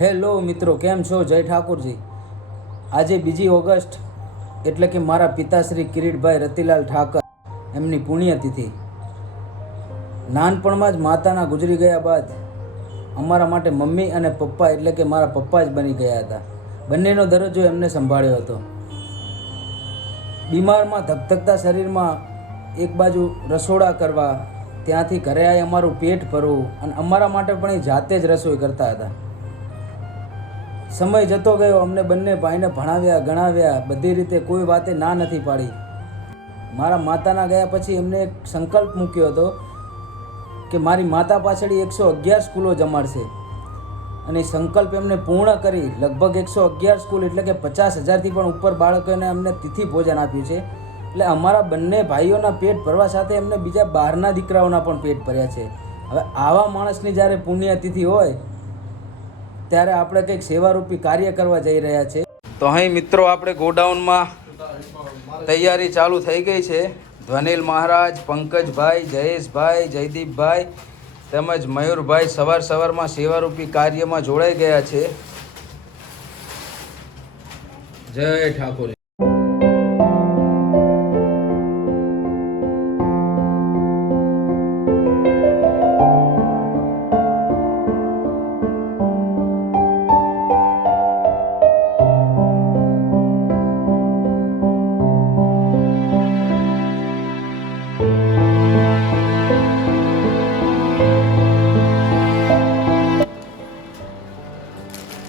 Hello મિત્રો, કેમ છો? જય ઠાકોરજી. આજે 2 ઓગસ્ટ એટલે કે મારા પિતાશ્રી કિરીટભાઈ રતિલાલ ઠાકર એમની પુણ્યતિથિ. નાનપણમાં જ માતાના ગુજરી ગયા બાદ અમારા માટે મમ્મી અને પપ્પા એટલે કે મારા પપ્પા જ બની ગયા હતા. બંનેનો દરજ્જો એમને સંભાળ્યો હતો. બીમારમાં ધગધગતા શરીરમાં એક બાજુ રસોડા કરવા, ત્યાંથી ઘરે આવી અમારું પેટ ભરવું અને અમારા માટે પણ એ જાતે જ રસોઈ કરતા હતા. સમય જતો ગયો, અમને બંને ભાઈને ભણાવ્યા, ગણાવ્યા, બધી રીતે કોઈ વાતે ના નથી પાડી. મારા માતાના ગયા પછી એમને એક સંકલ્પ મૂક્યો હતો કે મારી માતા પાછળ 111 સ્કૂલો જમાડશે અને સંકલ્પ એમને પૂર્ણ કરી. લગભગ 111 સ્કૂલ એટલે કે 50,000થી પણ ઉપર બાળકોને અમને તિથિ ભોજન આપ્યું છે. એટલે અમારા બંને ભાઈઓના પેટ ભરવા સાથે એમને બીજા બહારના દીકરાઓના પણ પેટ ભર્યા છે. હવે આવા માણસની જ્યારે પુણ્યતિથિ હોય ત્યારે આપણે કંઈક સેવારૂપી કાર્ય કરવા જઈ રહ્યા છે. તો અહીં મિત્રો આપણે ગોડાઉનમાં તૈયારી ચાલુ થઈ ગઈ છે. ધ્વનિલ મહારાજ, પંકજભાઈ, જયેશભાઈ, જયદીપભાઈ તેમજ મયુરભાઈ સવારમાં સેવારૂપી કાર્યમાં જોડાઈ ગયા છે. જય ઠાકોર.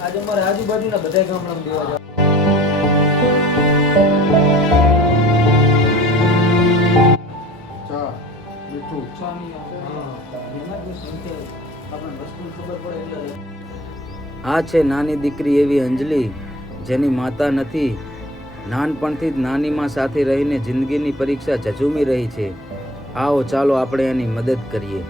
આજે અમારે આજુબાજુના બધા ગામડામાં દેવા જવા. આ છે નાની દીકરી એવી અંજલિ, જેની માતા નથી. નાનપણથી જ નાનીમાં સાથે રહીને જિંદગીની પરીક્ષા ઝઝૂમી રહી છે. આવો ચાલો આપણે એની મદદ કરીએ.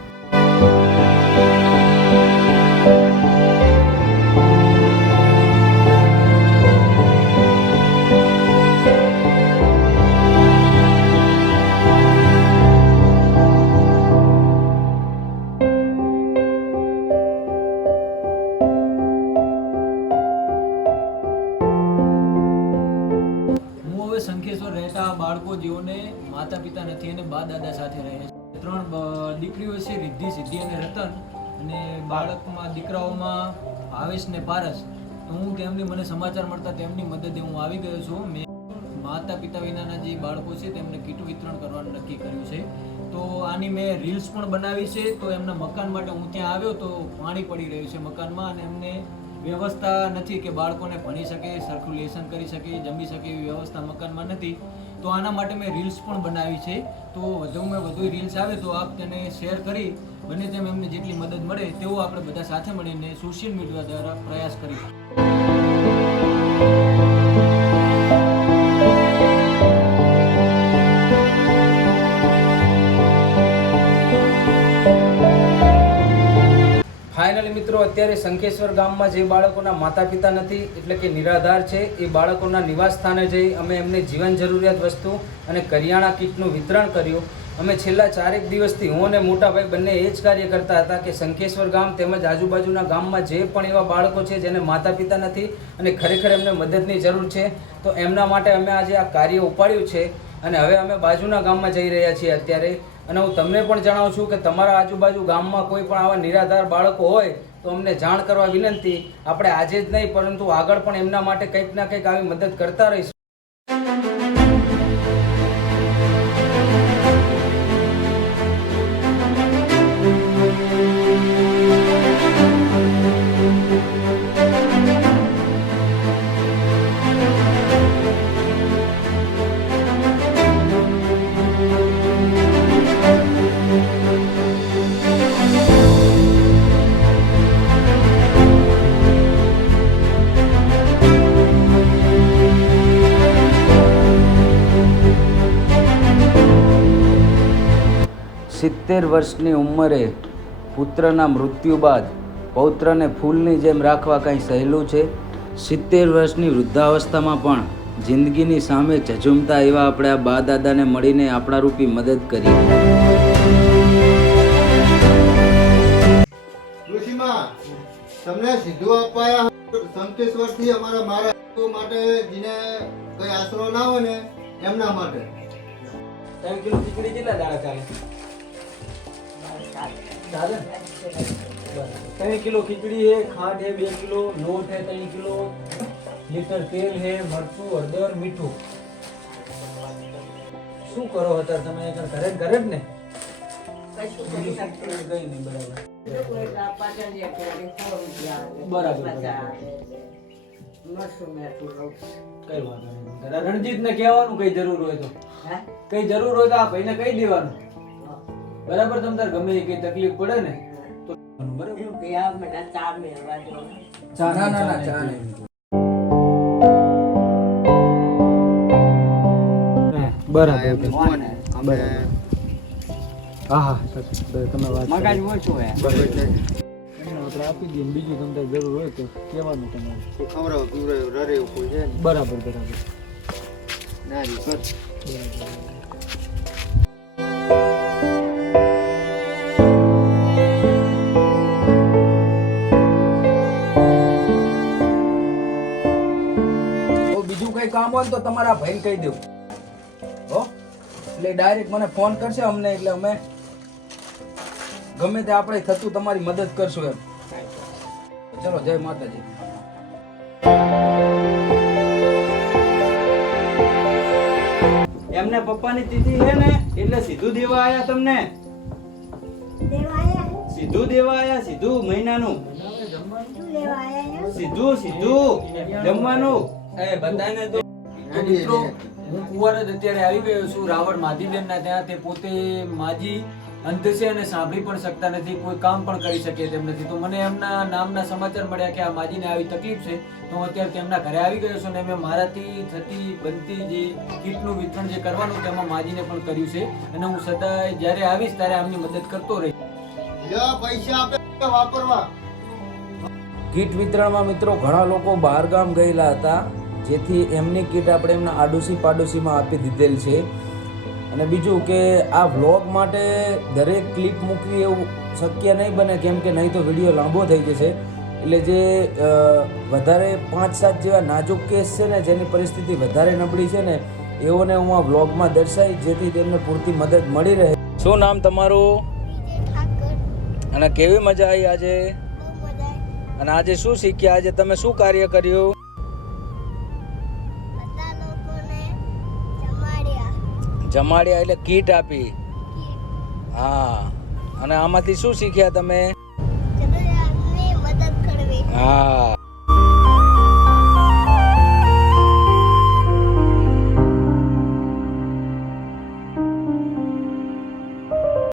સંખેશ્વર રહેતા બાળકો જેઓને માતા પિતા નથી અને બા દાદા સાથે રહે છે. 3 દીકરીઓ છે, રિદ્ધિ, સિદ્ધિ અને રતન. અને બાળકમાં દીકરાઓમાં ભાવેશ ને પારસ. તો હું તેમની મને સમાચાર મળતા તેમની મદદે હું આવી ગયો છું. મેં માતા પિતા વિનાના જે બાળકો છે તેમને કીટ વિતરણ કરવાનું નક્કી કર્યું છે. તો આની મેં રીલ્સ પણ બનાવી છે. તો એમના મકાન માટે હું ત્યાં આવ્યો તો પાણી પડી રહ્યું છે મકાનમાં અને એમને વ્યવસ્થા નથી કે બાળકોને ભણી શકે, સરખું લેસન કરી શકે, જમી શકે એવી વ્યવસ્થા મકાનમાં નથી. તો આના માટે મેં રીલ્સ પણ બનાવી છે. તો વધુમાં વધુ રીલ્સ આવે તો આપ તેને શેર કરી બને તેમ એમને જેટલી મદદ મળે તેવો આપણે બધા સાથે મળીને સોશિયલ મીડિયા દ્વારા પ્રયાસ કરીશું. ફાઇનલી મિત્રો, અત્યારે સંખેશ્વર ગામમાં જે બાળકોના માતા પિતા નથી એટલે કે નિરાધાર છે, એ બાળકોના નિવાસ સ્થાને જઈ અમે એમને જીવન જરૂરિયાત વસ્તુ અને કરિયાણા કીટનું વિતરણ કર્યું. અમે છેલ્લા 4 દિવસથી હું અને મોટા ભાઈ બંને એ જ કાર્ય કરતા હતા કે સંખેશ્વર ગામ તેમજ આજુબાજુના ગામમાં જે પણ એવા બાળકો છે જેને માતા પિતા નથી અને ખરેખર એમને મદદની જરૂર છે, તો એમના માટે અમે આજે આ કાર્ય ઉપાડ્યું છે. અને હવે અમે બાજુના ગામમાં જઈ રહ્યા છીએ અત્યારે. અને હું તમને પણ જણાવું છું કે તમારા આજુબાજુ ગામમાં કોઈ પણ આવા નિરાધાર બાળકો હોય તો અમને જાણ કરવા વિનંતી. આપણે આજે જ નહીં પરંતુ આગળ પણ એમના માટે કંઈક ના કંઈક આવી મદદ કરતા રહીશું. સિત્તેર વર્ષની ઉંમરે પુત્રના મૃત્યુ બાદ પૌત્રને ફૂલની જેમ રાખવા કંઈ સહેલું છે? 70 વર્ષની વૃદ્ધાવસ્થામાં પણ જિંદગીની સામે ઝઝૂમતા એવા આપણે આ બા દાદાને મળીને આપણા રૂપી મદદ કરી. તમને સીધું અપાયા સંકેશ્વર થી અમારા મારા માટે જેને કઈ આશરો ના હોય ને એમના માટે 3 કિલો ખીચડી કેટલા દાડા ચાલે? ચાલે ને? બરાબર. 3 કિલો ખીચડી है, खांड है 2 किलो, लोट है 3 किलो, लीटर तेल है, मरचું, હળદર, મીઠું. શું કરો હતા તમે? ઘરે ઘરે જ ને? કઈ નહીં. બરાબર. કઈ વાંધો નહીં. રણજીત ને કહેવાનું કઈ જરૂર હોય તો, કઈ જરૂર હોય તો આ ભાઈને કહી દેવાનું. બરાબર. તમ તાર ગમે એ કઈ તકલીફ પડે ને તો બરાબર. ચા નહીં. બરાબર. હા તમે વાત મગજ ઓછું હે. આપણે આપી દઈએ. બીજું તમને જરૂર હોય તો કહેવાનું તમારે. ખવડાવ પીવડાવ રરે કોઈ છે ને બરાબર. ના રી કર તો બીજું કઈ કામ હોય તો તમારા ભાઈને કહી દેવું હો. એટલે ડાયરેક્ટ મને ફોન કરશે અમને, એટલે અમે ગમે તે આપણે થતું તમારી મદદ કરશું એમ. ચલો, જય માતાજી. એમને પપ્પાની તિથિ છે ને એટલે સીધું દેવા આયા તમને. સીધું દેવા આયા, સીધું મહિનાનું. સીધું જમવાનું. એ બધાને તો મિત્રો હું કુંવર જ અત્યારે આવી ગયો છું રાવણ માધીબેનના ત્યાં. તે પોતે માજી અંધ છે અને સાંભળી પણ શકતા નથી, કોઈ કામ પણ કરી શકે તેમ નથી. તો મને એમના નામના સમાચાર મળ્યા કે આ માજીને આવી તકલીફ છે, તો હું અત્યારે તેમના ઘરે આવી ગયો છું. અને મેં મારાથી થતી બનતી જે કીટનું વિતરણ જે કરવાનું તેમાં માજીને પણ કર્યું છે. અને હું સદાય જ્યારે આવીશ ત્યારે આમની મદદ કરતો રહીશ. પૈસા આપે વાપરવા. કીટ વિતરણમાં મિત્રો ઘણા લોકો બહાર ગામ ગયેલા હતા, જેથી એમની કીટ આપણે એમના આડોશી પાડોશીમાં આપી દીધેલ છે. અને બીજું કે આ વ્લોગ માટે દરેક ક્લિપ મૂકવી એવું શક્ય નહીં બને, કેમ કે નહીં તો વિડીયો લાંબો થઈ જશે. એટલે જે વધારે 5-7 જેવા નાજુક કેસ છે ને, જેની પરિસ્થિતિ વધારે નબળી છે ને, એઓને હું આ વ્લોગમાં દર્શાવીશ, જેથી તેમને પૂરતી મદદ મળી રહે. શું નામ તમારું? અને કેવી મજા આવી આજે? અને આજે શું શીખ્યા? આજે તમે શું કાર્ય કર્યું? જમાડ્યા એટલે કીટ આપી. હા. અને આમાંથી શું શીખ્યા તમે? હા.